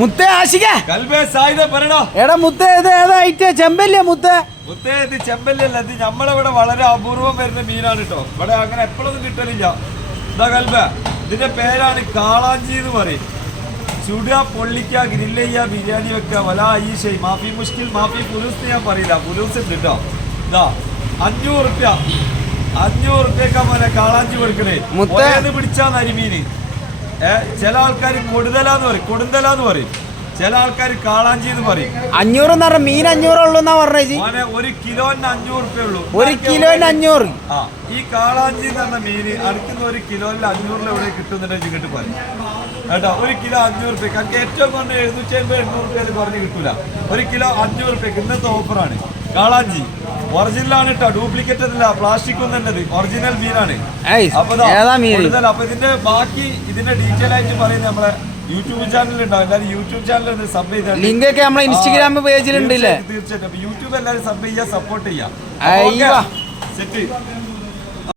മുത്തേ ആശിക. എടാ മുത്തേ ഇത് ഏതാ ഐറ്റ? ചെമ്പല്ലേ മുത്തേ? മുത്തേ ഇത് ചെമ്പല്ലല്ല? ഇത് നമ്മളിവിടെ വളരെ അപൂർവം വരുന്ന മീനാണ് കേട്ടോ ഇവിടെ അങ്ങനെ എപ്പോഴൊന്നും കിട്ടലില്ല. ഇതാ കൽബ ഇതിന്റെ പേരാണ് കാളാഞ്ചി എന്ന് പറയും. ചുടുക പൊള്ളിക്ക ഗ്രില്ല് ചെയ്യുക ബിരിയാണി വെക്കുക. വല ഈശൈ മാഫി മുഷ്കിൽ മാഫി പുലൂസ് ഞാൻ പറയില്ല. പുലൂസ് ഉണ്ട് കേട്ടോ ഇതാ അഞ്ഞൂറ് റുപ്യ. അഞ്ഞൂറ് റുപ്യക്കാ മോനെ കാളാഞ്ചി കൊടുക്കണേ. മുത്തേ. ഒരേന്ന് പിടിച്ചാ നരിമീന് ഏ ചില ആൾക്കാർ കൊടുന്തലാന്ന് പറയും കൊടുന്തലാന്ന് പറയും. ചില ആൾക്കാർ കാളാഞ്ചി എന്ന് പറയും. അഞ്ഞൂറ് എന്ന് പറഞ്ഞ മീൻ അഞ്ഞൂറ് ഉള്ളൂ എന്നാ പറഞ്ഞേ മോനെ ഒരു കിലോന് അഞ്ഞൂറ് റുപ്യ ഉള്ളൂ. ഒരു കിലോന് അഞ്ഞൂറ്. ആ ഈ കാളാഞ്ചി എന്ന് പറഞ്ഞ മീന് അടുക്കുന്ന ഒരു കിലോയിൽ അഞ്ഞൂറിൽ എവിടെ കിട്ടുന്നുണ്ടെങ്കിൽ ഇങ്ങോട്ട് പറയും. കേട്ടോ ഒരു കിലോ അഞ്ഞൂറ് റുപ്യ എനിക്ക് ഏറ്റവും കുറഞ്ഞ എഴുന്നൂറ്റി അമ്പത് എണ്ണൂറ് റുപ്യ പറഞ്ഞ് കിട്ടൂല. ഒരു കിലോ അഞ്ഞൂറ് റുപ്യക്ക് ഇന്നത്തെ ഓഫറാണ് കാളാഞ്ചി. ഒറിജിനൽ ആണ് കേട്ടോ ഡ്യൂപ്ലിക്കേറ്റ് അല്ല പ്ലാസ്റ്റിക് ഒന്നും അല്ലത് ഒറിജിനൽ മീനാണ്. അപ്പൊ ഇതിന്റെ ബാക്കി ഇതിന്റെ ഡീറ്റെയിൽ ആയിട്ട് പറയുന്നത് നമ്മളെ യൂട്യൂബ് ചാനൽ ഉണ്ടാവും എല്ലാവരും യൂട്യൂബ് ചാനൽ സബ് ചെയ്താൽ ലിങ്ക് ഒക്കെ നമ്മളെ ഇൻസ്റ്റഗ്രാം പേജിലുണ്ടല്ലേ തീർച്ചയായിട്ടും യൂട്യൂബ് എല്ലാവരും സബ് ചെയ്യുക സപ്പോർട്ട്. ചെയ്യുക സെറ്റ്